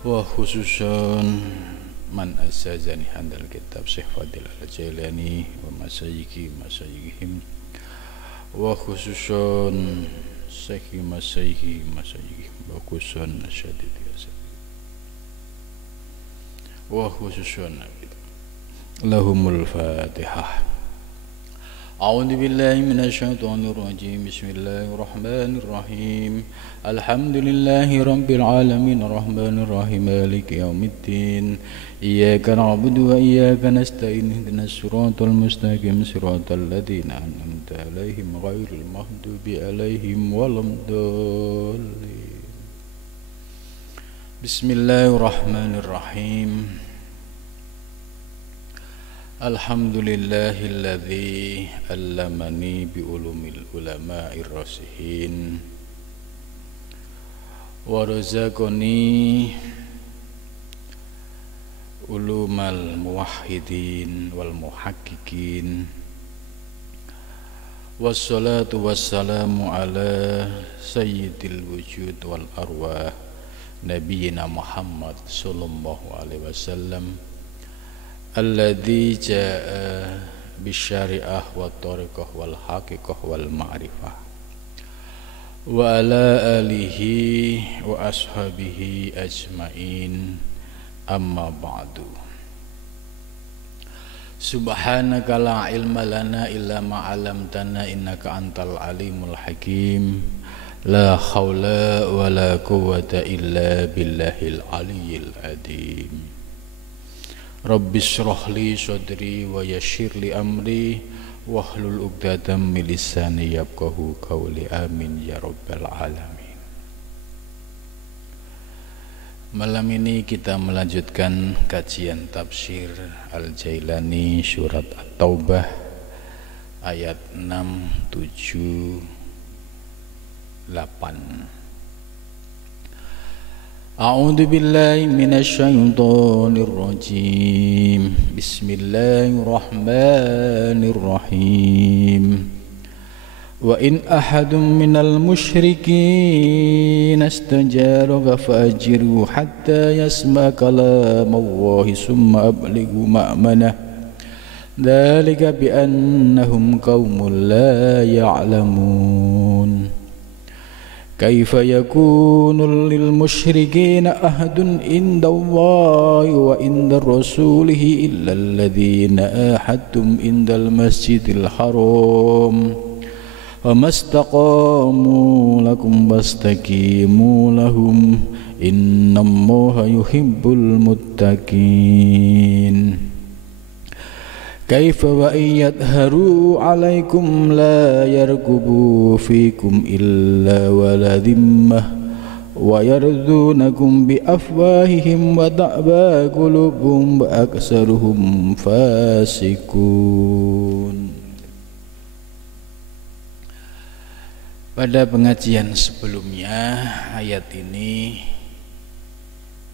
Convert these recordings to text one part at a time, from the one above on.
wa khususan man asazani handal kitab Syekh Fadil Al-Jailani wa masyayihim wa khususan Syekh masyayihim wa khususan syadid wa khususan lahumul fatihah. A'udzu billahi minasyaitonir rajim. Bismillahirrahmanirrahim. Alhamdulillahi rabbil alamin arrahmanir rahim maliki yaumiddin. Iyyaka na'budu wa iyyaka nasta'in ihdinas siratal mustaqim siratal ladzina an'amta 'alaihim ghairil maghdubi 'alaihim waladdallin. Bismillahirrahmanirrahim. Alhamdulillahilladzi allamani bi ulumil ulama'ir rasihin wa razaqani ulumal muwahhidin wal muhaqqiqin wassalatu wassalamu ala sayyidil wujud wal arwah nabiyina Muhammad sallallahu alaihi wasallam alladzi jaa bisyari'ah wa tariqah wal haqiqah wal ma'rifah wa ala alihi wa ashabihi ajmain amma ba'du. Subhanaka la ilma lana illa ma 'allamtana innaka antal alimul hakim. La haula wa la quwwata illa billahil aliyyil azim. Rabbi shrah li sadri wa yassir li amri wahlul 'uqdatam min lisani yafqahu qawli amin ya rabbal alamin. Malam ini kita melanjutkan kajian tafsir Al-Jailani surat At-Taubah ayat 6, 7, 8. A'udzu billahi minasyaitonir rajim. Bismillahirrahmanirrahim. Wa in ahadun minal musyrikin istajaraka fa'ajirhu hatta yasma kalamallahi summa ablighu ma'manah. Dzalika bi annahum qaumun la ya'lamun. Kaifa yakunu lil musyrikina ahdun indallahi wa inda rasulihi illa alladhina ahadtum indal masjidil haram wa mastaqamu lakum wastaqimu lahum innallaha yuhibbul muttaqin. Kaifa wa iyadharu alaikum la yarkubu fikum illa wala dhimmah wa yardunakum bi afwahihim wa ta'ba qulubuhum wa aksaruhum fasikun. Pada pengajian sebelumnya ayat ini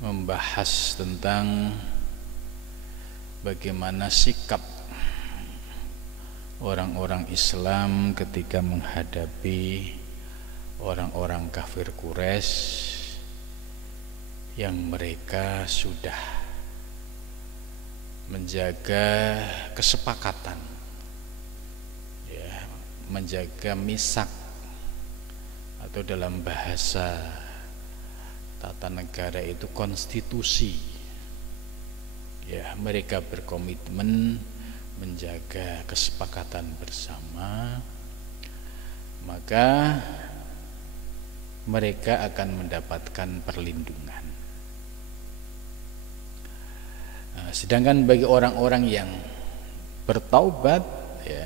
membahas tentang bagaimana sikap orang-orang Islam ketika menghadapi orang-orang kafir Quraisy yang mereka sudah menjaga kesepakatan, ya, menjaga misak atau dalam bahasa tata negara itu konstitusi. Ya, mereka berkomitmen menjaga kesepakatan bersama, maka mereka akan mendapatkan perlindungan. Nah, sedangkan bagi orang-orang yang bertaubat, ya,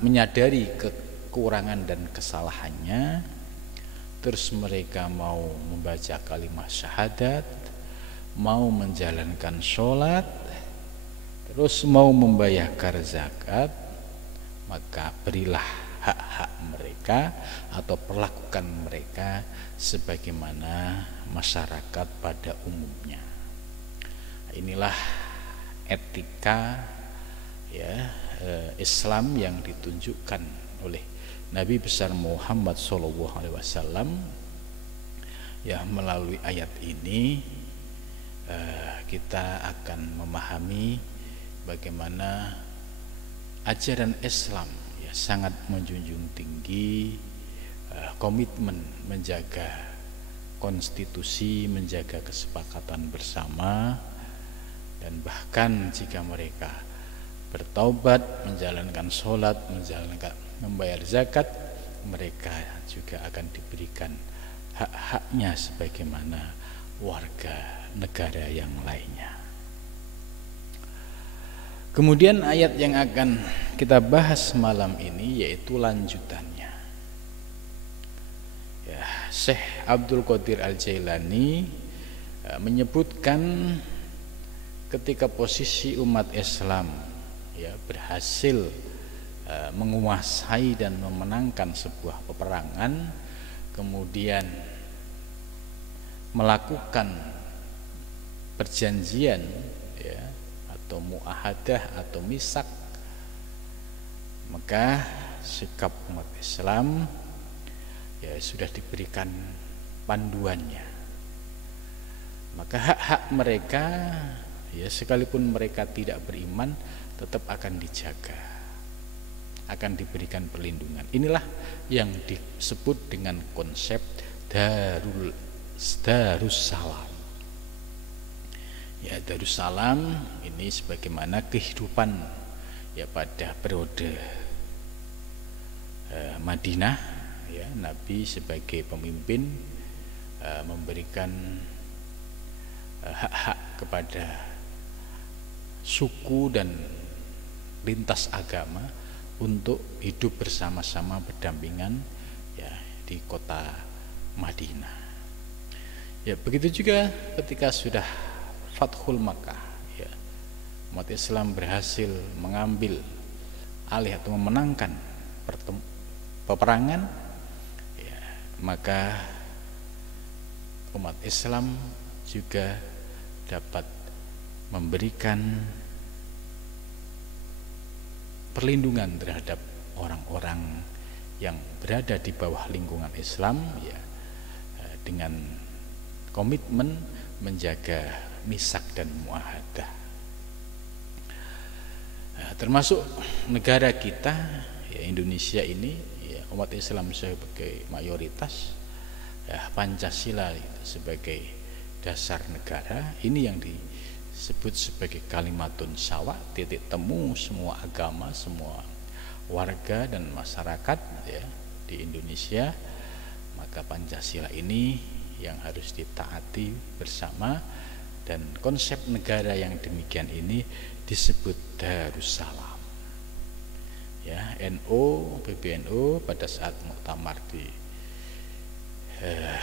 menyadari kekurangan dan kesalahannya, terus mereka mau membaca kalimat syahadat, mau menjalankan sholat, terus mau membayarkan zakat, maka berilah hak-hak mereka atau perlakukan mereka sebagaimana masyarakat pada umumnya. Inilah etika, ya, Islam yang ditunjukkan oleh Nabi besar Muhammad SAW Ya, melalui ayat ini kita akan memahami bagaimana ajaran Islam ya sangat menjunjung tinggi komitmen menjaga konstitusi, menjaga kesepakatan bersama, dan bahkan jika mereka bertaubat, menjalankan sholat, membayar zakat, mereka juga akan diberikan hak-haknya sebagaimana warga negara yang lainnya. Kemudian ayat yang akan kita bahas malam ini yaitu lanjutannya. Ya, Syekh Abdul Qadir Al-Jailani menyebutkan ketika posisi umat Islam ya berhasil menguasai dan memenangkan sebuah peperangan, kemudian melakukan perjanjian ya atau muahadah atau misak, maka sikap umat Islam ya sudah diberikan panduannya. Maka hak-hak mereka ya sekalipun mereka tidak beriman tetap akan dijaga, akan diberikan perlindungan. Inilah yang disebut dengan konsep Darussalam. Ya, Darussalam ini sebagaimana kehidupan ya pada periode Madinah ya, Nabi sebagai pemimpin memberikan hak-hak kepada suku dan lintas agama untuk hidup bersama-sama berdampingan ya di kota Madinah. Ya, begitu juga ketika sudah Fathul Makkah ya, umat Islam berhasil mengambil alih atau memenangkan peperangan ya, maka umat Islam juga dapat memberikan perlindungan terhadap orang-orang yang berada di bawah lingkungan Islam ya, dengan komitmen menjaga misak dan muahadah. Termasuk negara kita ya, Indonesia ini ya, umat Islam sebagai mayoritas ya, Pancasila sebagai dasar negara, ini yang disebut sebagai kalimatun sawa, titik temu semua agama, semua warga dan masyarakat ya di Indonesia. Maka Pancasila ini yang harus ditaati bersama, dan konsep negara yang demikian ini disebut Darussalam. Ya, NU, PBNU pada saat muktamar di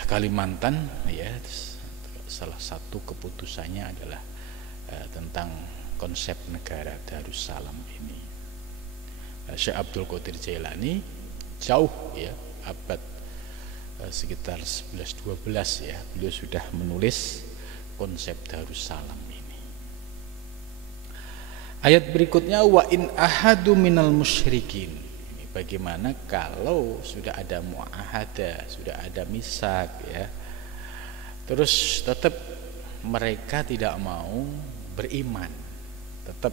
Kalimantan ya, salah satu keputusannya adalah tentang konsep negara Darussalam ini. Syekh Abdul Qadir Jailani jauh ya, abad sekitar 11-12 ya, beliau sudah menulis konsep Darussalam ini. Ayat berikutnya, wa in ahadu minal musyrikin. Ini bagaimana kalau sudah ada muahadah, sudah ada misak ya, terus tetap mereka tidak mau beriman, tetap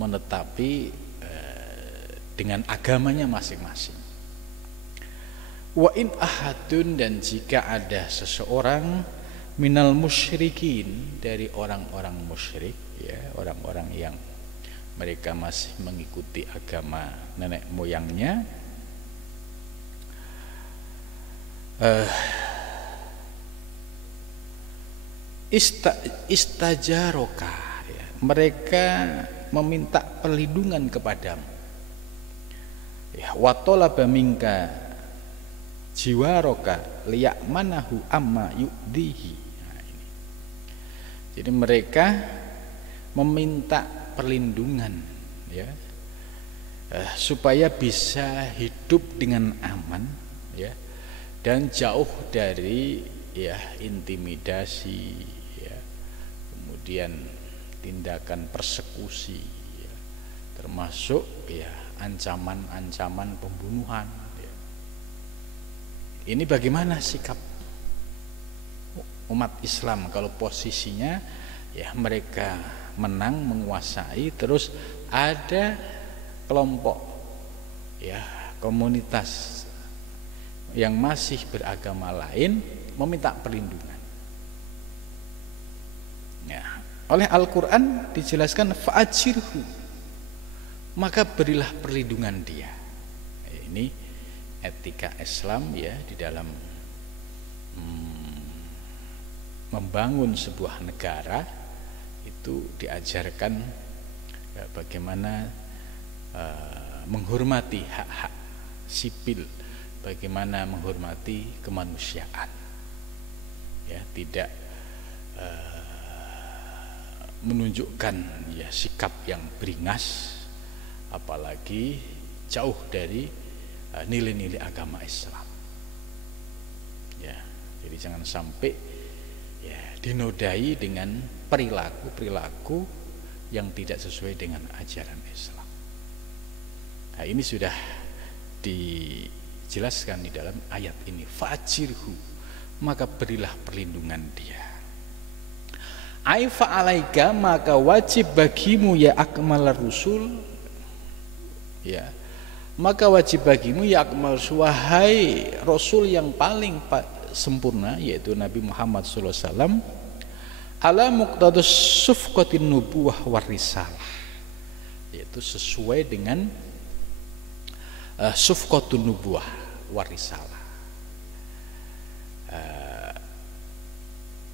menetapi dengan agamanya masing-masing. Wa in ahadun, dan jika ada seseorang minal musyrikin, dari orang-orang musyrik ya, orang-orang yang mereka masih mengikuti agama nenek moyangnya, istajaroka ya, mereka meminta perlindungan kepadamu ya, watolaba minka jiwaroka liya'manahu amma yu'dihi. Nah, ini. Jadi mereka meminta perlindungan ya, supaya bisa hidup dengan aman ya, dan jauh dari ya intimidasi ya, kemudian tindakan persekusi ya, termasuk ya ancaman-ancaman pembunuhan ya. Ini bagaimana sikap umat Islam kalau posisinya ya mereka menang menguasai, terus ada kelompok ya komunitas yang masih beragama lain meminta perlindungan. Ya, oleh Al-Qur'an dijelaskan fa'ajirhu, maka berilah perlindungan dia. Ini etika Islam ya di dalam membangun sebuah negara itu diajarkan ya, bagaimana menghormati hak-hak sipil, bagaimana menghormati kemanusiaan, ya tidak menunjukkan ya sikap yang beringas, apalagi jauh dari nilai-nilai agama Islam. Ya, jadi jangan sampai ya dinodai dengan perilaku yang tidak sesuai dengan ajaran Islam. Nah, ini sudah dijelaskan di dalam ayat ini, fa'ajirhu, maka berilah perlindungan dia. Ai fa'alaika, maka wajib bagimu ya akmalar rusul, ya maka wajib bagimu ya akmal, wahai Rasul yang paling sempurna, yaitu Nabi Muhammad SAW, ala muqtadus sufqatin nubuwah war risalah, yaitu sesuai dengan sufqatun nubuwah war risalah.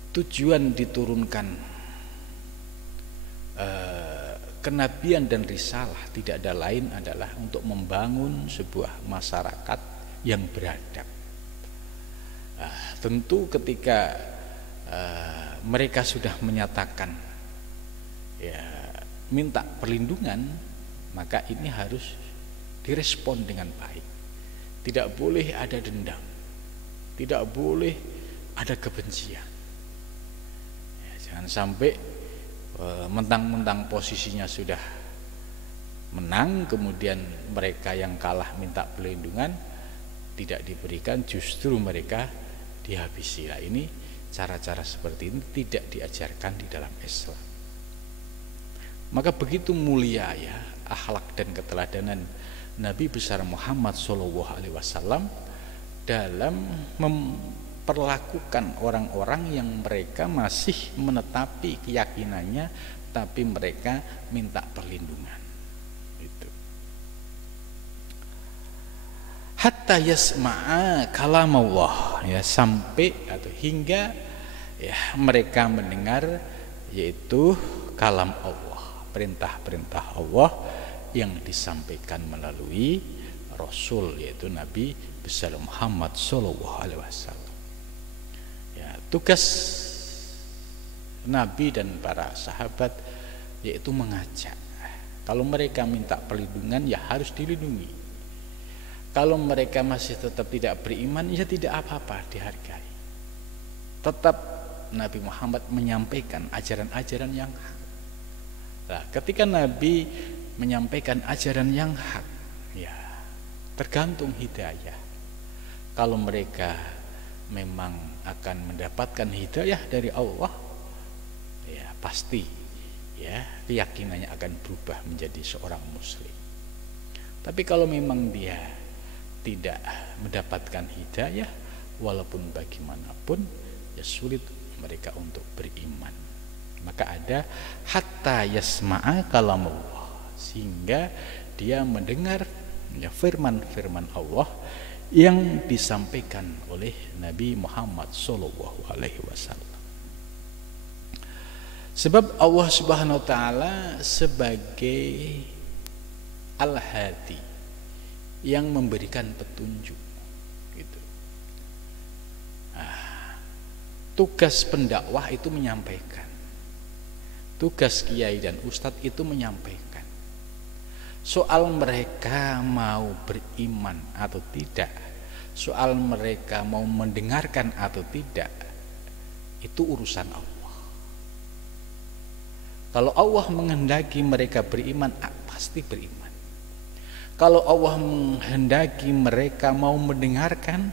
Tujuan diturunkan kenabian dan risalah tidak ada lain adalah untuk membangun sebuah masyarakat yang beradab. Tentu ketika mereka sudah menyatakan ya minta perlindungan, maka ini harus direspon dengan baik. Tidak boleh ada dendam, tidak boleh ada kebencian. Ya, jangan sampai mentang-mentang posisinya sudah menang, kemudian mereka yang kalah minta perlindungan tidak diberikan, justru mereka dihabisi. Nah, ini cara-cara seperti ini tidak diajarkan di dalam Islam. Maka begitu mulia ya akhlak dan keteladanan Nabi besar Muhammad SAW dalam memperlakukan orang-orang yang mereka masih menetapi keyakinannya, tapi mereka minta perlindungan. Itu. Hatta yasma'a kalam Allah, ya sampai atau hingga ya mereka mendengar yaitu kalam Allah, perintah-perintah Allah yang disampaikan melalui Rasul, yaitu Nabi besar Muhammad SAW. Ya, tugas Nabi dan para sahabat yaitu mengajak. Kalau mereka minta perlindungan ya harus dilindungi. Kalau mereka masih tetap tidak beriman ya tidak apa-apa, dihargai. Tetap Nabi Muhammad menyampaikan ajaran-ajaran yang hak. Nah, ketika Nabi menyampaikan ajaran yang hak, ya tergantung hidayah. Kalau mereka memang akan mendapatkan hidayah dari Allah, ya pasti ya keyakinannya akan berubah menjadi seorang muslim. Tapi kalau memang dia tidak mendapatkan hidayah, walaupun bagaimanapun ya sulit mereka untuk beriman. Maka ada hatta yasma'a kalamullah, sehingga dia mendengar ya, firman-firman Allah yang disampaikan oleh Nabi Muhammad SAW. Sebab Allah Subhanahu wa taala sebagai Al-Hadi yang memberikan petunjuk gitu. Tugas pendakwah itu menyampaikan. Tugas kiai dan ustadz itu menyampaikan. Soal mereka mau beriman atau tidak, soal mereka mau mendengarkan atau tidak, itu urusan Allah. Kalau Allah menghendaki mereka beriman, pasti beriman. Kalau Allah menghendaki mereka mau mendengarkan,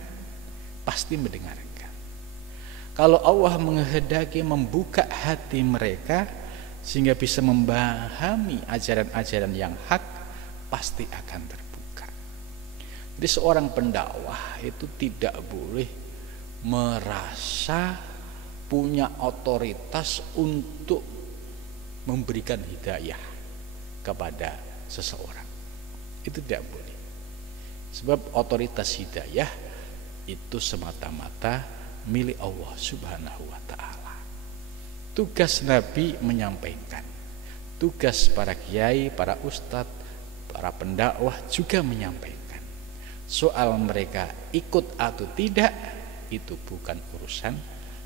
pasti mendengarkan. Kalau Allah menghendaki membuka hati mereka sehingga bisa memahami ajaran-ajaran yang hak, pasti akan terbuka. Jadi seorang pendakwah itu tidak boleh merasa punya otoritas untuk memberikan hidayah kepada seseorang. Itu tidak boleh. Sebab otoritas hidayah itu semata-mata milik Allah Subhanahu wa ta'ala. Tugas Nabi menyampaikan, tugas para kiai, para ustadz, para pendakwah juga menyampaikan. Soal mereka ikut atau tidak, itu bukan urusan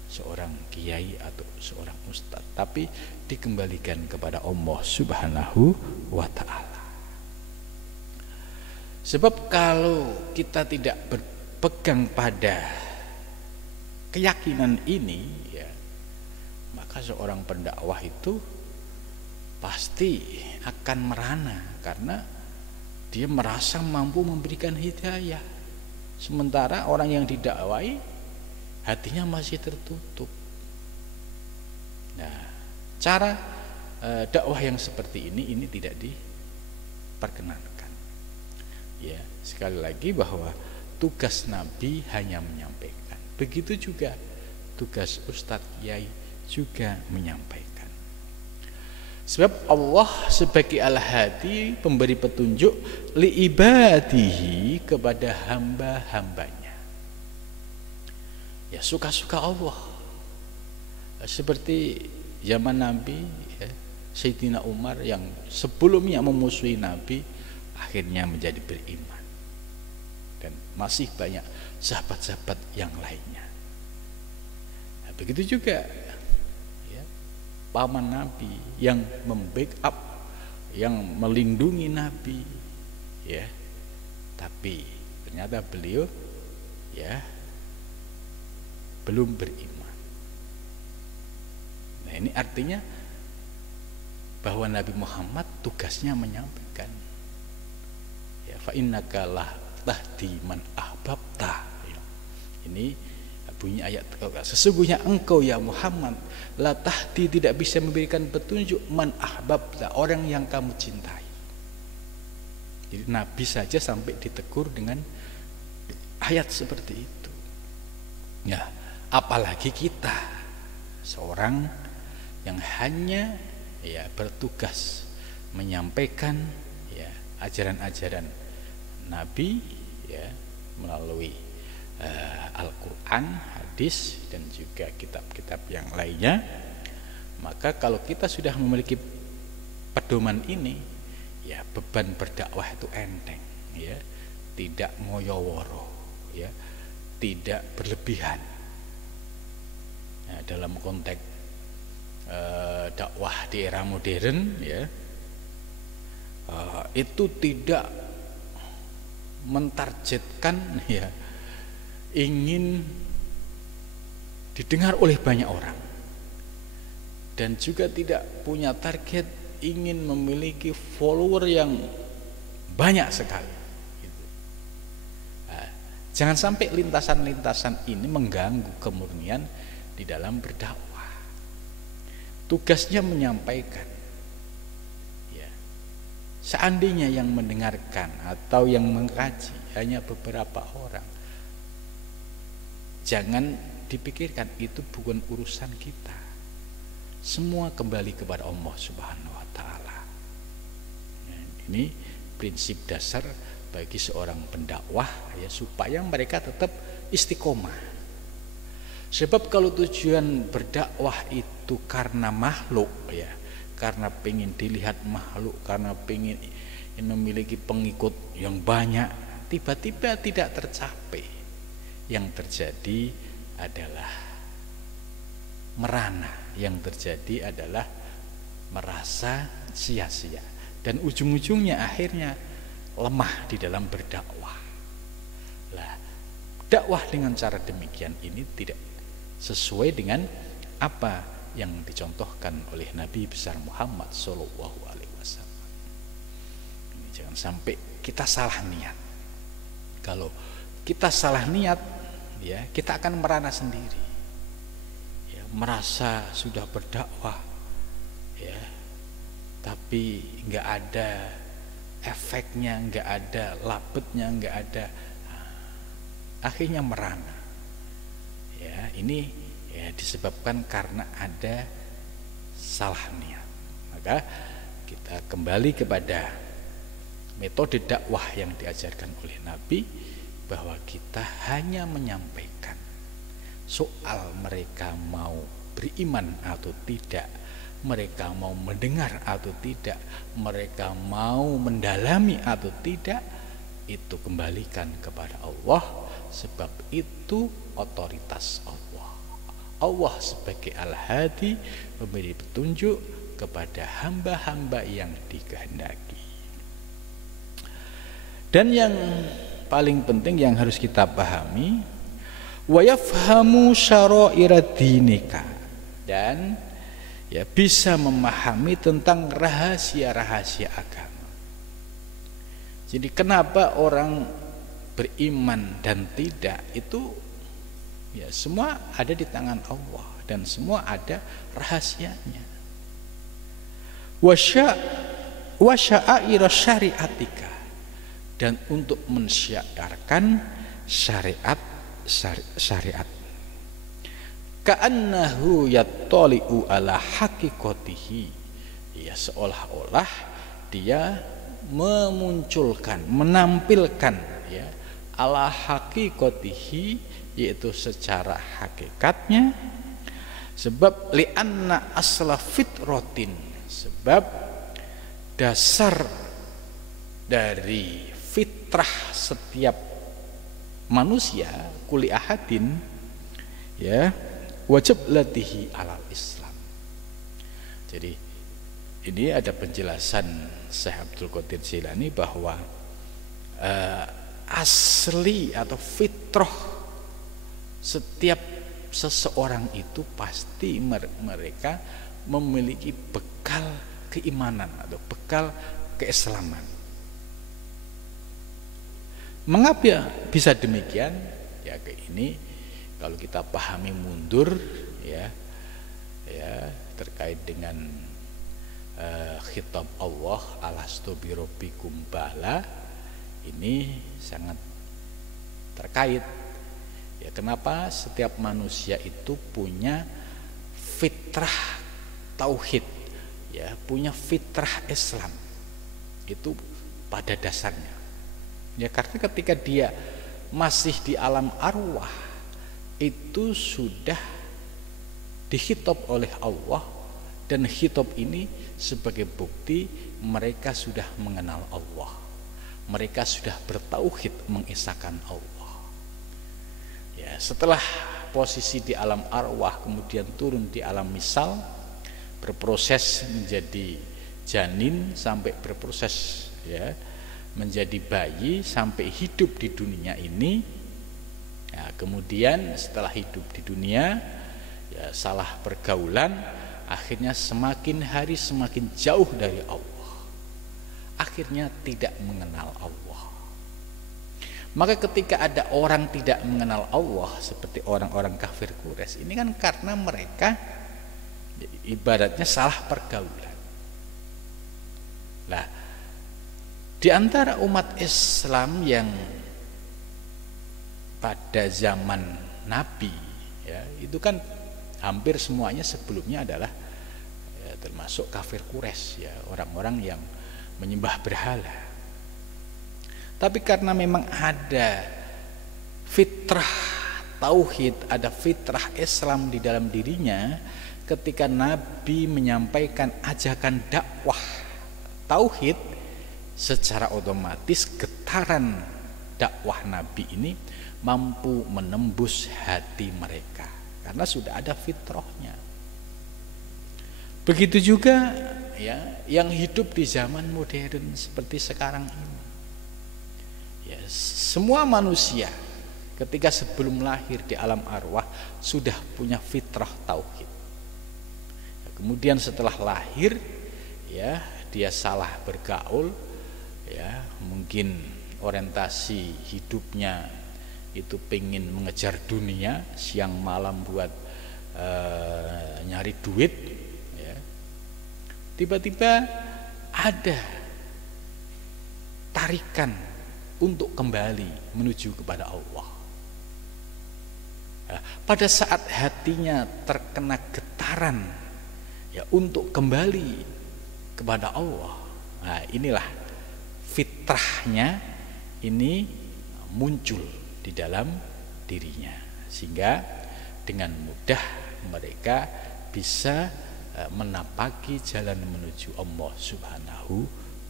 seorang kiai atau seorang ustadz, tapi dikembalikan kepada Allah Subhanahu wa ta'ala. Sebab kalau kita tidak berpegang pada keyakinan ini, ya, maka seorang pendakwah itu pasti akan merana karena dia merasa mampu memberikan hidayah, sementara orang yang didakwai hatinya masih tertutup. Nah, cara dakwah yang seperti ini tidak diperkenankan. Ya, sekali lagi bahwa tugas Nabi hanya menyampaikan. Begitu juga tugas Ustadz Kiai juga menyampaikan. Sebab Allah sebagai Al-Hadi pemberi petunjuk li ibadihi kepada hamba-hambanya. Ya, suka-suka Allah. Seperti zaman Nabi, ya, Sayyidina Umar yang sebelumnya memusuhi Nabi akhirnya menjadi beriman. Dan masih banyak sahabat-sahabat yang lainnya. Nah, begitu juga, ya, paman Nabi yang membackup, yang melindungi Nabi, ya, tapi ternyata beliau, ya, belum beriman. Nah, ini artinya bahwa Nabi Muhammad tugasnya menyampaikan, ya, fa innaka la tahdi man ahbabta. Ini bunyi ayat, sesungguhnya engkau ya Muhammad la tahdi, tidak bisa memberikan petunjuk man ahbabta, orang yang kamu cintai. Jadi Nabi saja sampai ditegur dengan ayat seperti itu. Ya, apalagi kita seorang yang hanya, ya, bertugas menyampaikan, ya, ajaran-ajaran Nabi, ya, melalui Al-Quran, hadis, dan juga kitab-kitab yang lainnya. Maka kalau kita sudah memiliki pedoman ini, ya, beban berdakwah itu enteng, ya, tidak ngoyo-woro, ya, tidak berlebihan. Nah, dalam konteks dakwah di era modern, ya, itu tidak mentargetkan, ya, ingin didengar oleh banyak orang, dan juga tidak punya target ingin memiliki follower yang banyak sekali. Nah, jangan sampai lintasan-lintasan ini mengganggu kemurnian di dalam berdakwah. Tugasnya menyampaikan, ya, seandainya yang mendengarkan atau yang mengkaji hanya beberapa orang, jangan dipikirkan itu bukan urusan kita. Semua kembali kepada Allah Subhanahu wa ta'ala. Ini prinsip dasar bagi seorang pendakwah, ya, supaya mereka tetap istiqomah. Sebab kalau tujuan berdakwah itu karena makhluk, ya, karena pengen dilihat makhluk, karena pengen memiliki pengikut yang banyak, tiba-tiba tidak tercapai. Yang terjadi adalah merana, yang terjadi adalah merasa sia-sia, dan ujung-ujungnya akhirnya lemah di dalam berdakwah. Lah, dakwah dengan cara demikian ini tidak sesuai dengan apa yang dicontohkan oleh Nabi besar Muhammad Shallallahu Alaihi Wasallam. Jangan sampai kita salah niat. Kalau kita salah niat, ya, kita akan merana sendiri. merasa sudah berdakwah ya, tapi nggak ada efeknya, nggak ada labetnya, nggak ada, akhirnya merana. Ya, ini ya disebabkan karena ada salah niat. Maka kita kembali kepada metode dakwah yang diajarkan oleh Nabi, bahwa kita hanya menyampaikan. Soal mereka mau beriman atau tidak, mereka mau mendengar atau tidak, mereka mau mendalami atau tidak, itu kembalikan kepada Allah, sebab itu otoritas Allah. Allah sebagai Al-Hadi memberi petunjuk kepada hamba-hamba yang dikehendaki. Dan yang paling penting yang harus kita pahami, wa yafhamu syara'ira dinika, dan ya bisa memahami tentang rahasia-rahasia agama. Jadi kenapa orang beriman dan tidak, itu ya semua ada di tangan Allah dan semua ada rahasianya. Wa sya'ira syariatika, dan untuk mensyiarkan syariat ka'annahu yattali'u ala haqiqatihi, ya seolah-olah dia memunculkan, menampilkan ya ala haqiqatihi, yaitu secara hakikatnya. Sebab li'anna asla fitratin, sebab dasar dari fitrah setiap manusia, kuli ahadin ya, wajib latihi alal Islam. Jadi ini ada penjelasan Syekh Abdul Qadir Jilani bahwa asli atau fitrah setiap seseorang itu pasti mereka memiliki bekal keimanan atau bekal keislaman. Mengapa bisa demikian? Ya ini kalau kita pahami mundur ya terkait dengan khitab Allah, alastu birabbikum bala, ini sangat terkait. Ya kenapa setiap manusia itu punya fitrah tauhid, ya punya fitrah Islam itu pada dasarnya. Ya karena ketika dia masih di alam arwah itu sudah dikhitab oleh Allah, dan khitab ini sebagai bukti mereka sudah mengenal Allah, mereka sudah bertauhid mengesahkan Allah. Ya setelah posisi di alam arwah kemudian turun di alam misal, berproses menjadi janin sampai berproses ya menjadi bayi sampai hidup di dunia ini. Ya, kemudian setelah hidup di dunia ya salah pergaulan, akhirnya semakin hari semakin jauh dari Allah, akhirnya tidak mengenal Allah. Maka ketika ada orang tidak mengenal Allah seperti orang-orang kafir Quraisy, ini kan karena mereka ibaratnya salah pergaulan. Nah, di antara umat Islam yang pada zaman Nabi ya, itu kan hampir semuanya sebelumnya adalah ya, termasuk kafir Quraisy ya, orang-orang yang menyembah berhala. Tapi karena memang ada fitrah tauhid, ada fitrah Islam di dalam dirinya, ketika Nabi menyampaikan ajakan dakwah tauhid, secara otomatis getaran dakwah Nabi ini mampu menembus hati mereka karena sudah ada fitrahnya. Begitu juga ya yang hidup di zaman modern seperti sekarang ini. Ya, semua manusia ketika sebelum lahir di alam arwah sudah punya fitrah tauhid. Ya, kemudian setelah lahir ya dia salah bergaul, ya mungkin orientasi hidupnya itu pengen mengejar dunia, siang malam buat nyari duit, ya, tiba-tiba ada tarikan untuk kembali menuju kepada Allah. Nah, pada saat hatinya terkena getaran ya untuk kembali kepada Allah, nah inilah fitrahnya ini muncul di dalam dirinya, sehingga dengan mudah mereka bisa menapaki jalan menuju Allah Subhanahu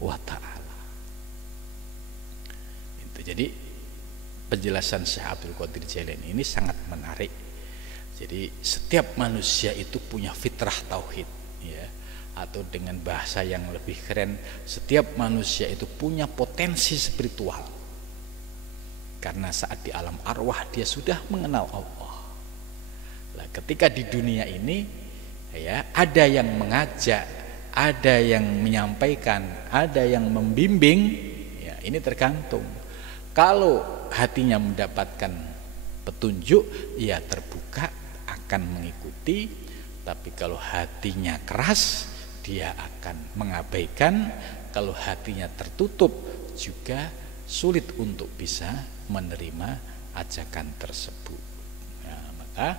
wa Ta'ala. Jadi penjelasan Syekh Abdul Qadir Jailani ini sangat menarik. Jadi setiap manusia itu punya fitrah tauhid, ya, atau dengan bahasa yang lebih keren, setiap manusia itu punya potensi spiritual. Karena saat di alam arwah dia sudah mengenal Allah. Nah, ketika di dunia ini, ya, ada yang mengajak, ada yang menyampaikan, ada yang membimbing, ya, ini tergantung. Kalau hatinya mendapatkan petunjuk, ia terbuka akan mengikuti. Tapi kalau hatinya keras, dia akan mengabaikan. Kalau hatinya tertutup, juga sulit untuk bisa menerima ajakan tersebut. Nah, maka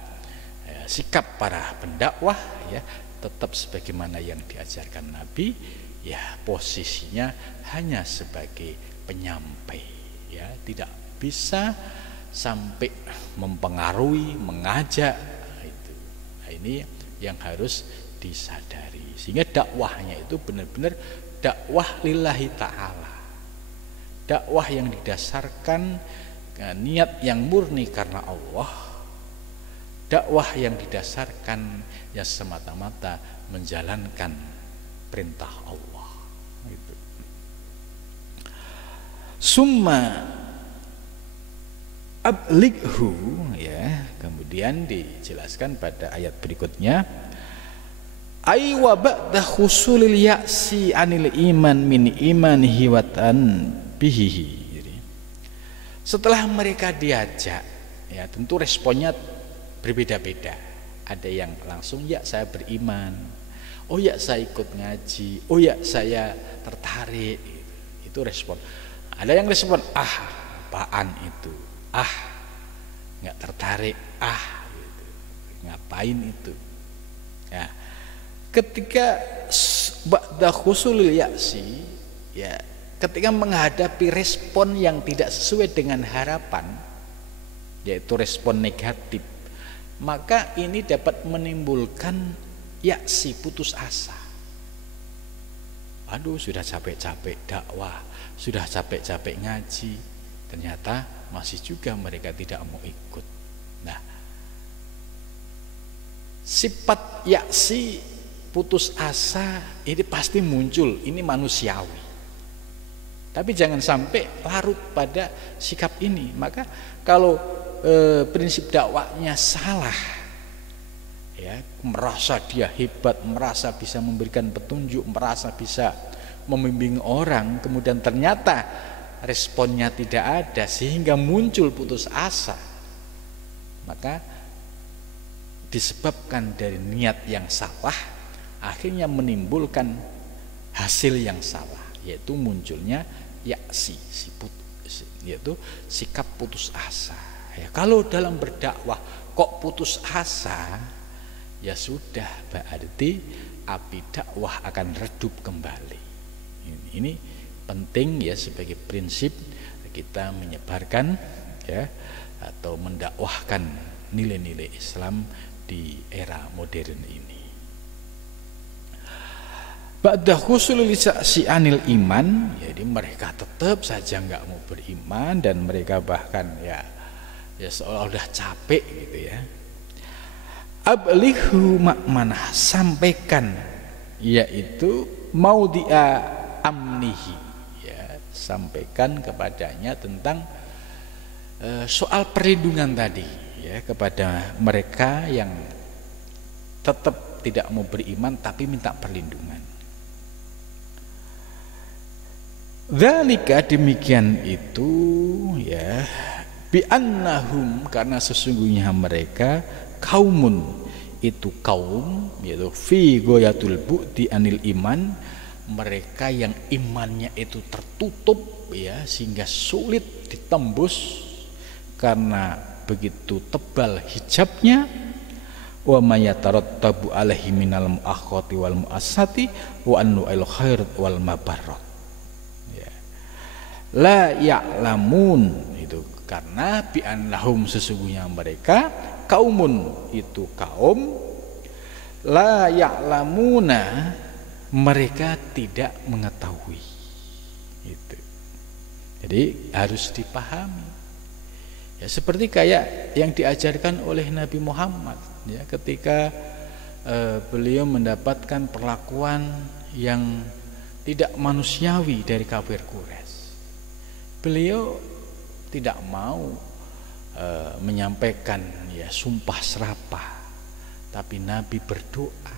sikap para pendakwah, ya, tetap sebagaimana yang diajarkan Nabi, ya, posisinya hanya sebagai penyampai. Ya, tidak bisa sampai mempengaruhi, mengajak, itu. Nah, ini yang harus disadari, sehingga dakwahnya itu benar-benar dakwah lillahi ta'ala, dakwah yang didasarkan niat yang murni karena Allah, dakwah yang didasarkan ya semata-mata menjalankan perintah Allah, gitu. Summa ablighu, ya, kemudian dijelaskan pada ayat berikutnya, ay wa ba'da husulil ya'si anil iman min imanihi wa tan bihi. Jadi, setelah mereka diajak, ya, tentu responnya berbeda-beda. Ada yang langsung, ya saya beriman, oh ya saya ikut ngaji, oh ya saya tertarik, itu respon. Ada yang respon, apaan itu, nggak tertarik, gitu. Ngapain itu, ya. Ketika ba'da husulil ya'si, ya, ketika menghadapi respon yang tidak sesuai dengan harapan, yaitu respon negatif, maka ini dapat menimbulkan ya'si, putus asa. Aduh, sudah capek-capek dakwah, sudah capek-capek ngaji, ternyata masih juga mereka tidak mau ikut. Nah, sifat ya'si, putus asa, ini pasti muncul, ini manusiawi. Tapi jangan sampai larut pada sikap ini. Maka kalau prinsip dakwahnya salah, ya, merasa dia hebat, merasa bisa memberikan petunjuk, merasa bisa membimbing orang, kemudian ternyata responnya tidak ada sehingga muncul putus asa, maka disebabkan dari niat yang salah, akhirnya menimbulkan hasil yang salah, yaitu munculnya ya'si, yaitu sikap putus asa. Ya, kalau dalam berdakwah kok putus asa, ya sudah, berarti api dakwah akan redup kembali. Ini penting, ya, sebagai prinsip kita menyebarkan, ya, atau mendakwahkan nilai-nilai Islam di era modern ini. Ba'da husulil ya'si anil iman, jadi mereka tetap saja nggak mau beriman, dan mereka bahkan ya seolah udah capek gitu, ya. Ablighu makmanah, sampaikan, yaitu maudhi'a amnihi, ya, sampaikan kepadanya tentang soal perlindungan tadi, ya, kepada mereka yang tetap tidak mau beriman tapi minta perlindungan. Dzalika, demikian itu, ya, bi annahum, karena sesungguhnya mereka kaumun itu kaum, yaitu fi goyatul bu'di anil iman, mereka yang imannya itu tertutup ya, sehingga sulit ditembus karena begitu tebal hijabnya. Wa mayatarattabu alaihi minal muakhati wal muasati wa annu al khair wal mabarrat. Ya. La ya'lamun, itu karena bi annahum, sesungguhnya mereka kaumun, itu kaum, la ya'lamuna, mereka tidak mengetahui. Itu. Jadi harus dipahami. Ya, seperti kayak yang diajarkan oleh Nabi Muhammad ya, ketika beliau mendapatkan perlakuan yang tidak manusiawi dari kafir Quraisy. Beliau tidak mau menyampaikan ya sumpah serapah, tapi Nabi berdoa,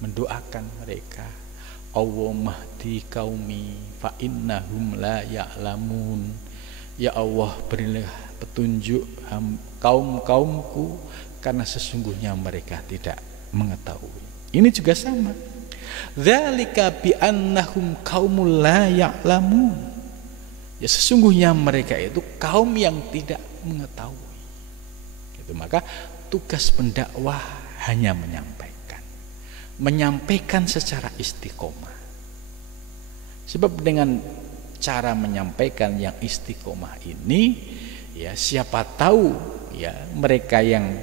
mendoakan mereka, Allahumma hdi qaumi fa innahum la ya'lamun. Ya Allah, berilah petunjuk kaum-kaumku karena sesungguhnya mereka tidak mengetahui. Ini juga sama. Dzalika bi annahum qaumul la ya'lamun. Ya sesungguhnya mereka itu kaum yang tidak mengetahui. Itu maka tugas pendakwah hanya menyampaikan secara istiqomah. Sebab dengan cara menyampaikan yang istiqomah ini, ya siapa tahu ya mereka yang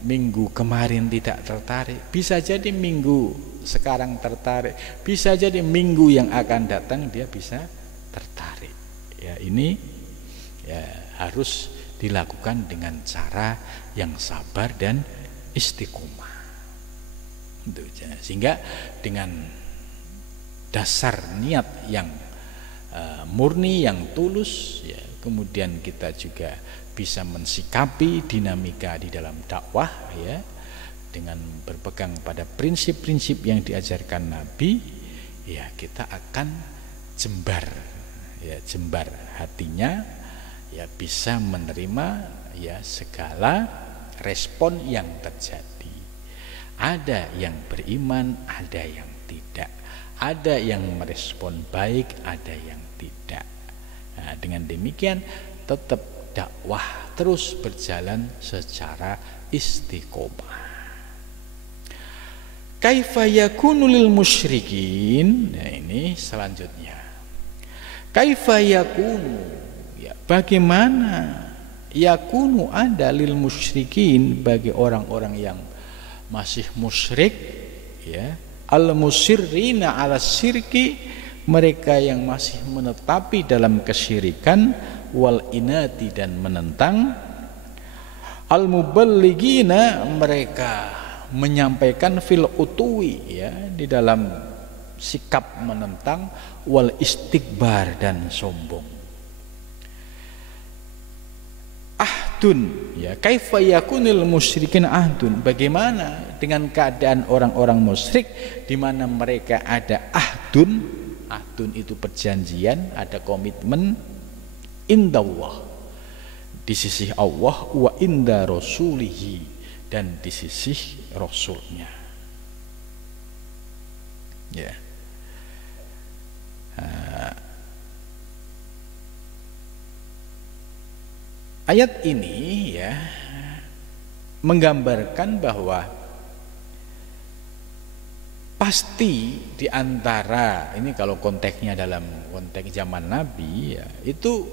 minggu kemarin tidak tertarik, bisa jadi minggu sekarang tertarik, bisa jadi minggu yang akan datang dia bisa tertarik. Ya ini ya harus dilakukan dengan cara yang sabar dan istiqomah. Itu aja. Sehingga dengan dasar niat yang murni, yang tulus ya, kemudian kita juga bisa mensikapi dinamika di dalam dakwah ya, dengan berpegang pada prinsip-prinsip yang diajarkan Nabi, ya kita akan jembar hatinya, ya bisa menerima ya segala respon yang terjadi. Ada yang beriman, ada yang tidak, ada yang merespon baik, ada yang tidak. Nah, dengan demikian tetap dakwah terus berjalan secara istiqomah. Kaifa yakunu lil musyrikin, nah ini selanjutnya. Kaifa yakunu, ya bagaimana yakunu ada lil musyrikin, bagi orang-orang yang masih musyrik ya, al musirrina ala syirki, mereka yang masih menetapi dalam kesyirikan, wal inati dan menentang, al muballigina, mereka menyampaikan fil utwi ya, di dalam sikap menentang, wal istikbar dan sombong. Ahdun ya, kaifa yakunil musyrikin ahdun, bagaimana dengan keadaan orang-orang musyrik di mana mereka ada ahdun. Ahdun itu perjanjian, ada komitmen, indallah, di sisi Allah, wa inda rasulihi, dan di sisi rasulnya ya. Ayat ini ya menggambarkan bahwa pasti di antara ini, kalau konteksnya dalam konteks zaman Nabi ya, itu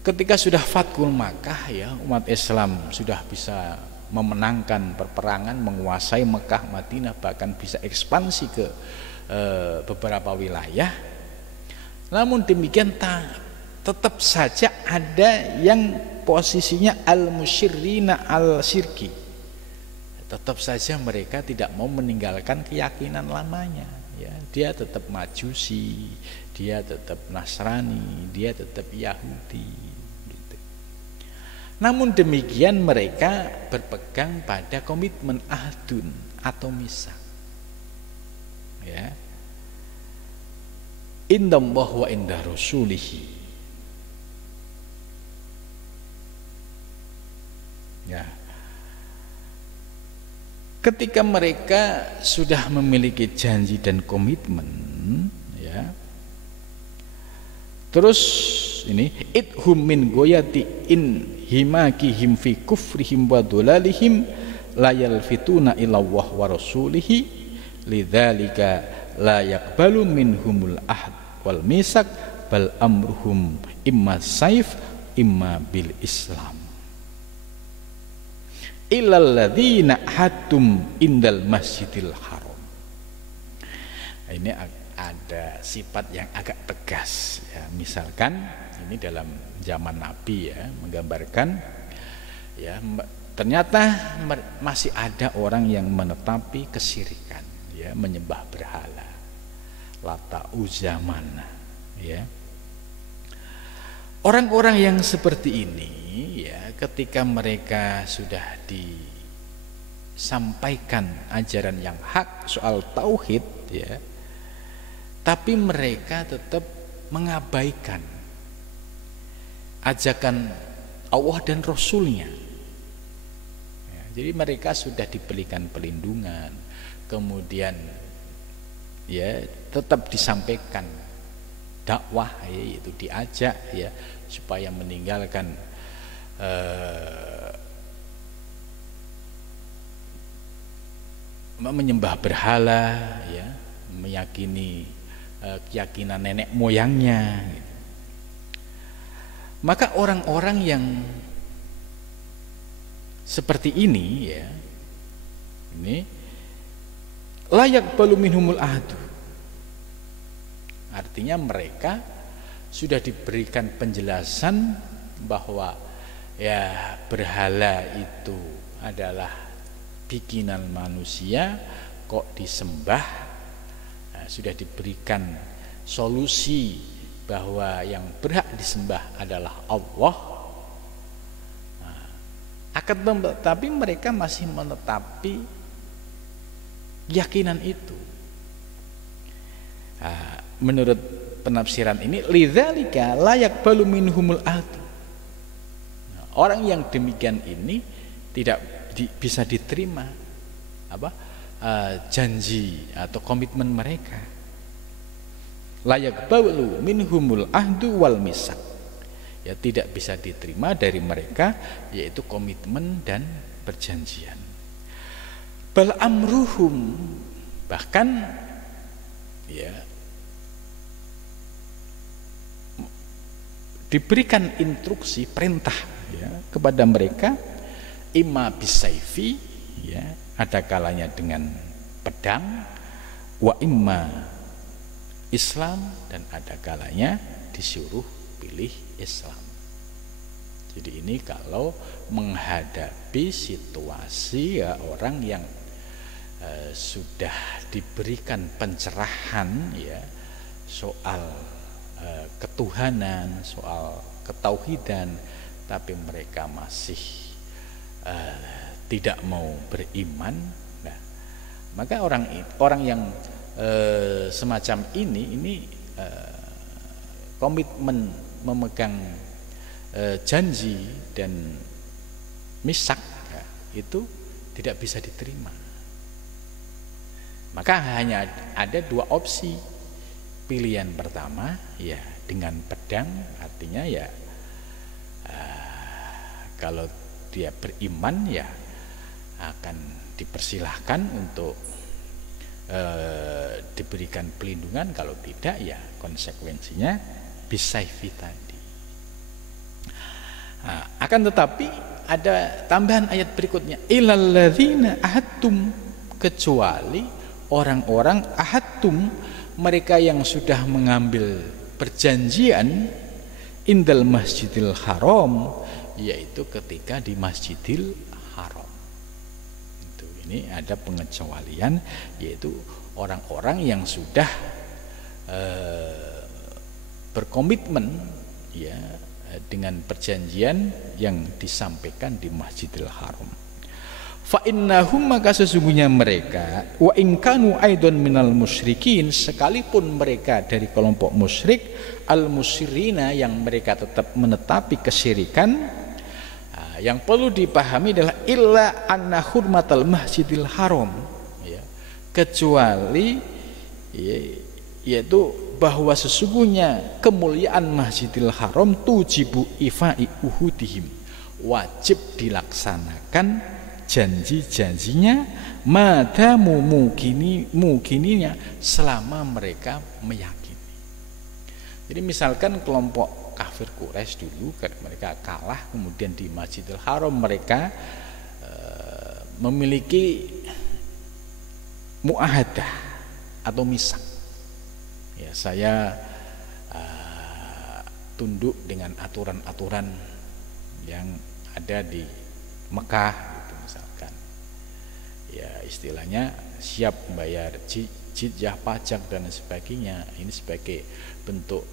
ketika sudah Fathul Makkah ya, umat Islam sudah bisa memenangkan peperangan, menguasai Mekah, Madinah, bahkan bisa ekspansi ke beberapa wilayah. Namun demikian tetap saja ada yang posisinya al-musyirrina al-syirki. Tetap saja mereka tidak mau meninggalkan keyakinan lamanya ya. Dia tetap Majusi, dia tetap Nasrani, dia tetap Yahudi gitu. Namun demikian mereka berpegang pada komitmen ahdun atau misak ya, indallah wa inda rasulihi ya. ketika mereka sudah memiliki janji dan komitmen, ya, terus ini idhum min goyati in himakihim fi kufrihim wa dhulalihim la yalfituna ilallah wa rasulihi lidzalika la yaqbalu minhumul ahd wal misak bal amruhum imma saif imma bil Islam illal ladzina hatum indal masjidil haram. Ini ada sifat yang agak tegas, ya. Misalkan ini dalam zaman Nabi, ya, menggambarkan, ya, ternyata masih ada orang yang menetapi kesyirikan, ya, menyembah berhala, Lata, Uzza, Manah, ya. Orang-orang yang seperti ini, ya, ketika mereka sudah disampaikan ajaran yang hak soal tauhid, ya, tapi mereka tetap mengabaikan ajakan Allah dan Rasulnya. Ya, jadi mereka sudah diberikan pelindungan, kemudian, ya, tetap disampaikan dakwah, yaitu diajak, ya, supaya meninggalkan menyembah berhala, ya, meyakini keyakinan nenek moyangnya, gitu. Maka orang-orang yang seperti ini, ya, ini layak balu minhumul ahdu. Artinya mereka sudah diberikan penjelasan bahwa, ya, berhala itu adalah bikinan manusia kok disembah. Nah, sudah diberikan solusi bahwa yang berhak disembah adalah Allah. Nah, tapi mereka masih menetapi keyakinan itu. Nah, menurut penafsiran ini, lidzalika layak balu minhumul ahdu. Orang yang demikian ini tidak bisa diterima janji atau komitmen mereka. Layak balu minhumul ahdu wal misak, ya, tidak bisa diterima dari mereka, yaitu komitmen dan perjanjian. Bal amruhum, bahkan, ya, diberikan instruksi, perintah, ya, kepada mereka, imma bisaifi, ya, ada kalanya dengan pedang, wa imma Islam, dan ada kalanya disuruh pilih Islam. Jadi ini kalau menghadapi situasi, ya, orang yang sudah diberikan pencerahan, ya, soal ketuhanan, soal ketauhidan, tapi mereka masih tidak mau beriman. Nah, maka orang yang semacam ini komitmen memegang janji dan misak, ya, itu tidak bisa diterima. Maka hanya ada dua opsi. Pilihan pertama, ya, dengan pedang, artinya, ya, kalau dia beriman, ya, akan dipersilahkan untuk diberikan pelindungan. Kalau tidak, ya, konsekuensinya bisaifi tadi. Akan tetapi ada tambahan ayat berikutnya, ilal ladzina ahadtum, kecuali orang-orang ahadtum, mereka yang sudah mengambil perjanjian indal masjidil haram, yaitu ketika di Masjidil Haram. Itu, ini ada pengecualian, yaitu orang-orang yang sudah berkomitmen, ya, dengan perjanjian yang disampaikan di Masjidil Haram. Fa innahum, maka sesungguhnya mereka, wa in kanu aidon minal musyrikin, sekalipun mereka dari kelompok musyrik, al musyrina, yang mereka tetap menetapi kesyirikan, Yang perlu dipahami adalah illa anna hurmatal masjidil haram, ya, kecuali yaitu bahwa sesungguhnya kemuliaan Masjidil Haram tujibu ifai uhudihim, wajib dilaksanakan janji-janjinya madamu mukininya selama mereka meyakini. Jadi misalkan kelompok kafir Quraisy dulu mereka kalah, kemudian di Masjidil Haram mereka memiliki muahadah atau misak. Ya, saya tunduk dengan aturan-aturan yang ada di Mekah gitu misalkan. Ya, istilahnya siap membayar jizyah, pajak dan sebagainya. Ini sebagai bentuk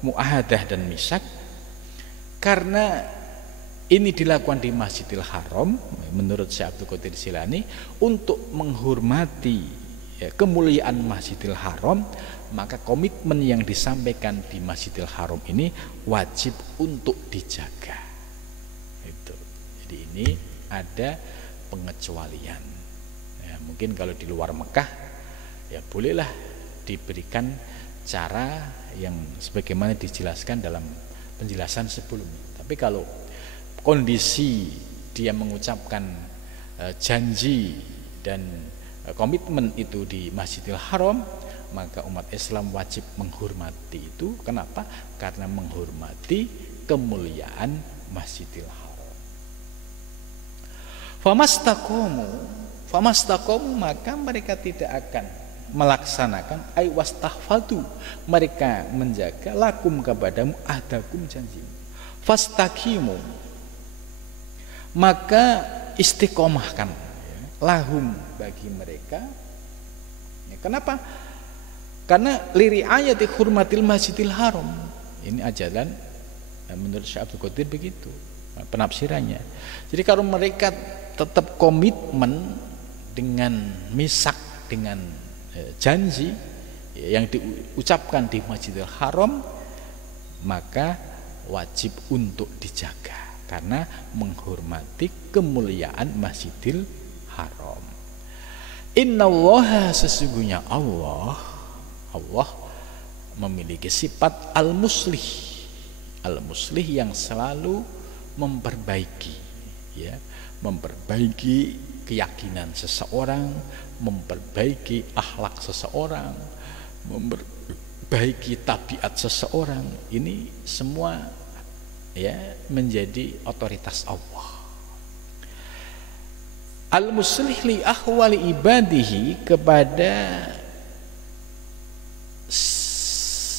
muahadah dan misak. Karena ini dilakukan di Masjidil Haram menurut Syekh Abdul Qadir Jilani untuk menghormati kemuliaan Masjidil Haram, maka komitmen yang disampaikan di Masjidil Haram ini wajib untuk dijaga. Itu. Jadi ini ada pengecualian. Ya, mungkin kalau di luar Mekah ya bolehlah diberikan cara yang sebagaimana dijelaskan dalam penjelasan sebelumnya. Tapi kalau kondisi dia mengucapkan janji dan komitmen itu di Masjidil Haram, maka umat Islam wajib menghormati itu. Kenapa? Karena menghormati kemuliaan Masjidil Haram. Famastaqomu maka mereka tidak akan melaksanakan wastahfadu, mereka menjaga lakum kepadamu ahdakum janji. Fastaqimu maka istiqomahkan lahum bagi mereka. Ya, kenapa? Karena liri ayati hurmatil Masjidil Haram. Ini ajaran menurut Syekh Abdul Qadir begitu penafsirannya. Jadi kalau mereka tetap komitmen dengan misak, dengan janji yang diucapkan di Masjidil Haram, maka wajib untuk dijaga karena menghormati kemuliaan Masjidil Haram. Innallaha, sesungguhnya Allah memiliki sifat al-muslih. Al-muslih yang selalu memperbaiki, ya, memperbaiki keyakinan seseorang, memperbaiki akhlak seseorang, memperbaiki tabiat seseorang. Ini semua ya menjadi otoritas Allah. Al-muslih li ahwali ibadihi, kepada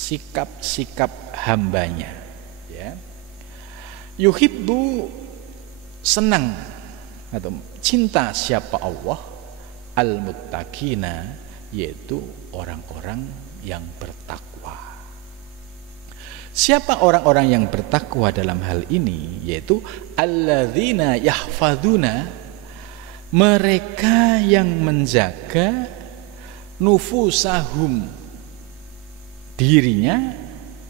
sikap-sikap hambanya, ya. Yuhibbu, senang atau cinta siapa Allah, al-muttaqina, yaitu orang-orang yang bertakwa. Siapa orang-orang yang bertakwa dalam hal ini? Yaitu alladzina yahfadzuna, mereka yang menjaga nufusahum, dirinya,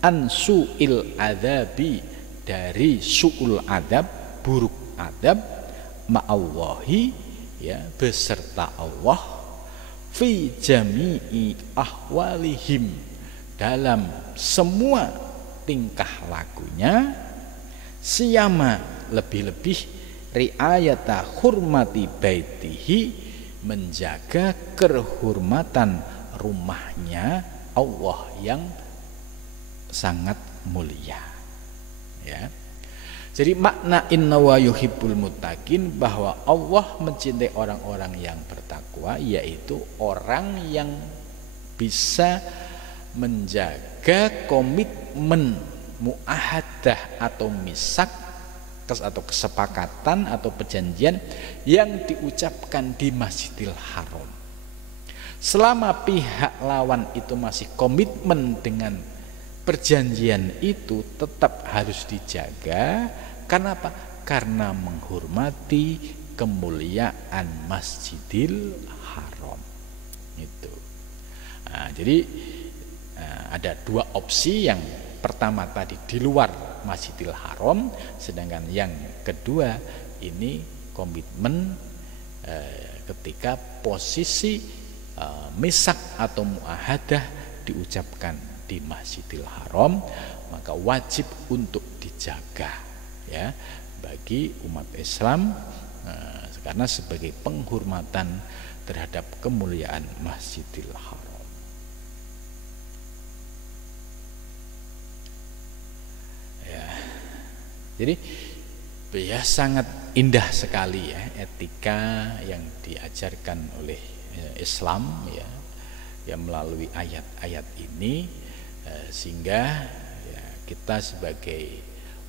ansu'il adabi, dari su'ul adab, buruk adab, ma'allahi, ya, beserta Allah, fi jami'i ahwalihim, dalam semua tingkah lakunya, siyama, lebih-lebih riayata hurmati baitihi, menjaga kehormatan rumahnya Allah yang sangat mulia, ya. Jadi makna inna wa yuhibbul muttaqin, bahwa Allah mencintai orang-orang yang bertakwa, yaitu orang yang bisa menjaga komitmen muahadah atau misak atau kesepakatan atau perjanjian yang diucapkan di Masjidil Haram. Selama pihak lawan itu masih komitmen dengan perjanjian itu, tetap harus dijaga. Kenapa? Karena menghormati kemuliaan Masjidil Haram itu. Nah, jadi ada dua opsi. Yang pertama tadi di luar Masjidil Haram, sedangkan yang kedua ini komitmen ketika posisi misak atau muahadah diucapkan di Masjidil Haram, maka wajib untuk dijaga ya bagi umat Islam karena sebagai penghormatan terhadap kemuliaan Masjidil Haram. Ya. Jadi ya sangat indah sekali ya etika yang diajarkan oleh Islam ya melalui ayat-ayat ini sehingga ya, kita sebagai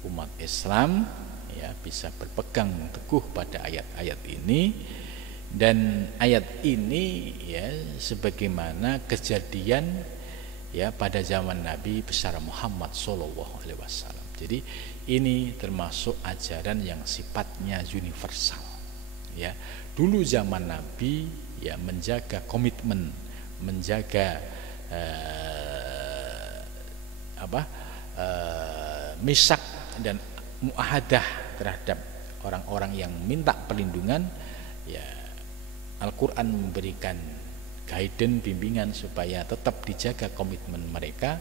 umat Islam ya bisa berpegang teguh pada ayat-ayat ini, dan ayat ini ya sebagaimana kejadian ya pada zaman Nabi besar Muhammad SAW. Jadi ini termasuk ajaran yang sifatnya universal ya. Dulu zaman Nabi ya menjaga komitmen, menjaga misak dan muahadah terhadap orang-orang yang minta perlindungan ya. Al-Quran memberikan guidance, bimbingan supaya tetap dijaga komitmen mereka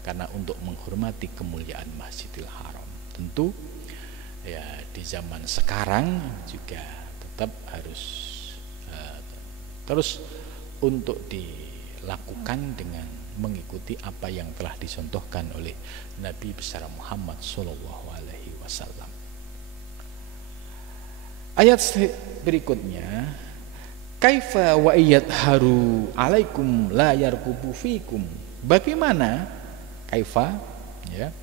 karena untuk menghormati kemuliaan Masjidil Haram. Tentu ya di zaman sekarang juga tetap harus terus untuk dilakukan dengan mengikuti apa yang telah dicontohkan oleh Nabi besar Muhammad SAW. Ayat berikutnya, kaifa wa haru alaikum la yarkubu fikum. Bagaimana kaifa ya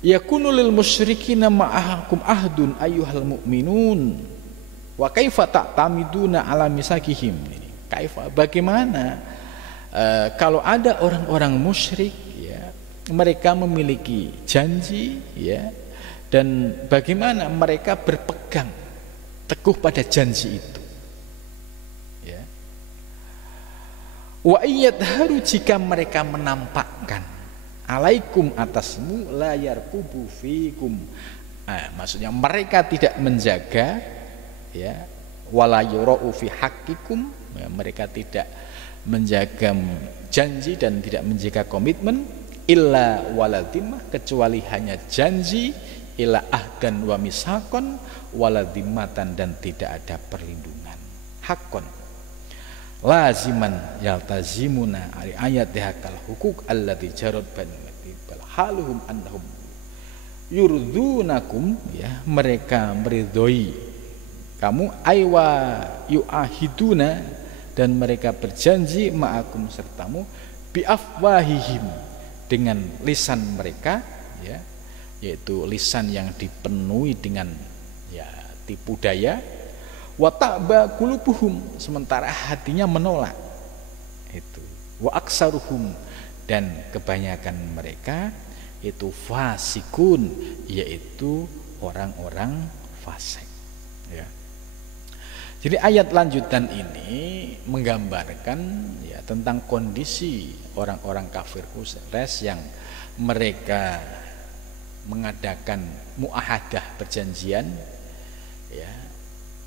yakunu lil musyrikina ma'ahakum ahdun ayyuhal mu'minun wa kaifa ta'tamiduna ala misakihim. Kaifa bagaimana kalau ada orang-orang musyrik ya, mereka memiliki janji ya, dan bagaimana mereka berpegang teguh pada janji itu ya. Wa haru jika mereka menampakkan alaikum atasmu la yarkubu fikum, maksudnya mereka tidak menjaga ya, wala yura'u fi haqqikum ya, mereka tidak menjaga janji dan tidak menjaga komitmen, illa waladimah kecuali hanya janji, illa ahdan wa misakon waladimatan dan tidak ada perlindungan. Hakon laziman yaltazimuna ali ayat dihakal hukuk allati jarod banimati bal haluhum annahum yurdunakum ya, mereka meridhoi kamu, aywa yuahiduna dan mereka berjanji ma'akum sertamu, biafwahihim dengan lisan mereka ya, yaitu lisan yang dipenuhi dengan ya tipu daya, wa ta'ba qulubuhum sementara hatinya menolak itu, wa aksaruhum dan kebanyakan mereka itu fasikun yaitu orang-orang fasik ya. Jadi ayat lanjutan ini menggambarkan ya tentang kondisi orang-orang kafir Quraisy yang mereka mengadakan muahadah perjanjian ya.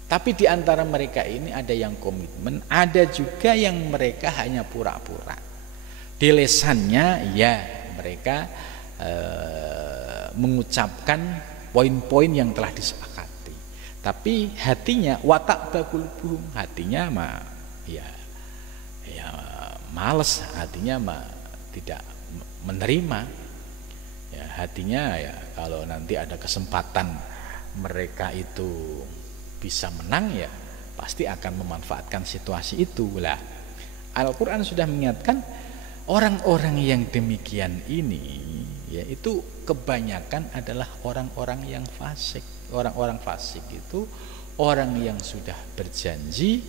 Tapi di antara mereka ini ada yang komitmen, ada juga yang mereka hanya pura-pura. Di lisannya ya mereka mengucapkan poin-poin yang telah disepakati. Tapi hatinya watak bakulubuhum, hatinya mah ya males, hatinya mah tidak menerima ya, hatinya ya kalau nanti ada kesempatan mereka itu bisa menang ya pasti akan memanfaatkan situasi itu lah. Al-Quran sudah mengingatkan orang-orang yang demikian ini ya itu kebanyakan adalah orang-orang yang fasik. Orang-orang fasik itu orang yang sudah berjanji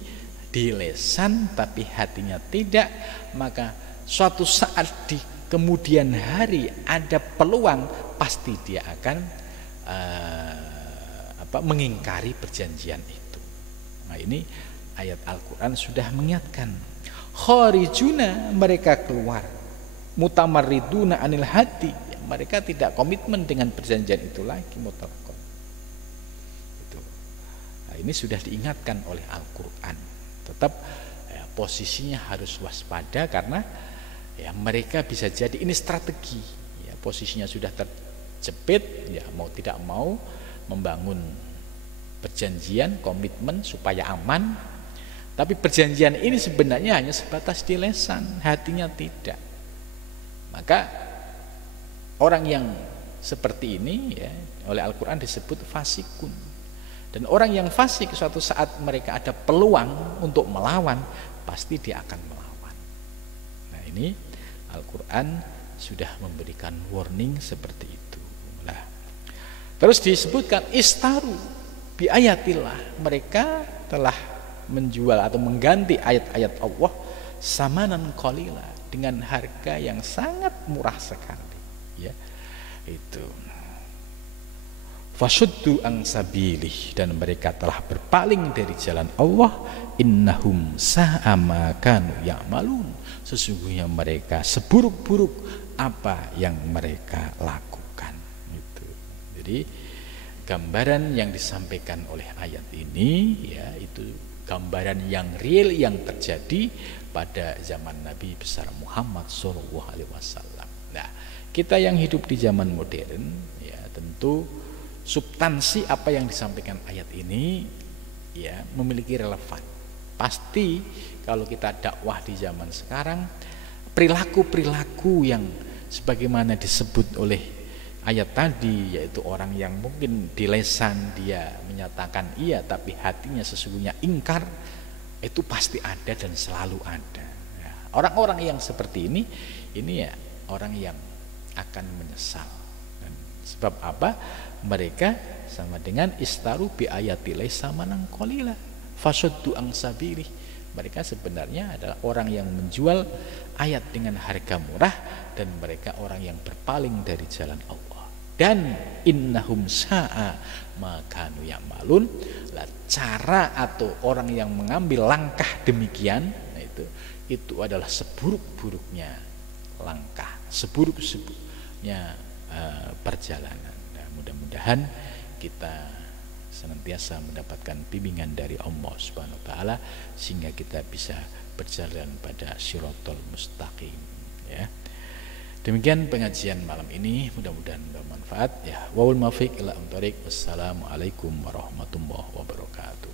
di lisan tapi hatinya tidak, maka suatu saat di kemudian hari ada peluang pasti dia akan mengingkari perjanjian itu. Nah ini ayat Al-Quran sudah mengingatkan. Kharijuna mereka keluar, mutamarriduna anil hati mereka tidak komitmen dengan perjanjian itu lagi mutlaqan. Itu. Nah, ini sudah diingatkan oleh Al-Qur'an. Tetap ya, posisinya harus waspada karena ya mereka bisa jadi ini strategi. Ya, posisinya sudah terjepit, ya mau tidak mau membangun perjanjian, komitmen supaya aman. Tapi perjanjian ini sebenarnya hanya sebatas di lisan, hatinya tidak. Maka orang yang seperti ini ya, oleh Al-Quran disebut fasikun. Dan orang yang fasik suatu saat mereka ada peluang untuk melawan, pasti dia akan melawan. Nah ini Al-Quran sudah memberikan warning seperti itu. Nah, terus disebutkan istaru bi ayatillah, mereka telah menjual atau mengganti ayat-ayat Allah samanan qalila, dengan harga yang sangat murah sekali, ya. Itu fasuddu an sabilih, dan mereka telah berpaling dari jalan Allah. Innahum sa'a ma kanu ya'malun, sesungguhnya mereka seburuk-buruk apa yang mereka lakukan. Itu. Jadi gambaran yang disampaikan oleh ayat ini ya itu gambaran yang real yang terjadi pada zaman Nabi besar Muhammad SAW. Nah, kita yang hidup di zaman modern ya tentu substansi apa yang disampaikan ayat ini ya memiliki relevan. Pasti kalau kita dakwah di zaman sekarang, perilaku-perilaku yang sebagaimana disebut oleh ayat tadi, yaitu orang yang mungkin di lisan dia menyatakan iya tapi hatinya sesungguhnya ingkar, itu pasti ada dan selalu ada. Orang-orang yang seperti ini ya orang yang akan menyesal. Dan sebab apa? Mereka sama dengan istaru bi ayatillah samanan qalila fasuddu an sabilih. Mereka sebenarnya adalah orang yang menjual ayat dengan harga murah, dan mereka orang yang berpaling dari jalan Allah. Dan innahum sa'a ma kanu ya'malun, lah cara atau orang yang mengambil langkah demikian, nah itu adalah seburuk-buruknya langkah, seburuk-buruknya perjalanan. Nah, mudah-mudahan kita senantiasa mendapatkan bimbingan dari Allah Subhanahu wa taala sehingga kita bisa berjalan pada Shiratal Mustaqim, ya. Demikian pengajian malam ini, mudah-mudahan bermanfaat ya. Wal muwaffiq ila thoriq. Wassalamualaikum warahmatullahi wabarakatuh.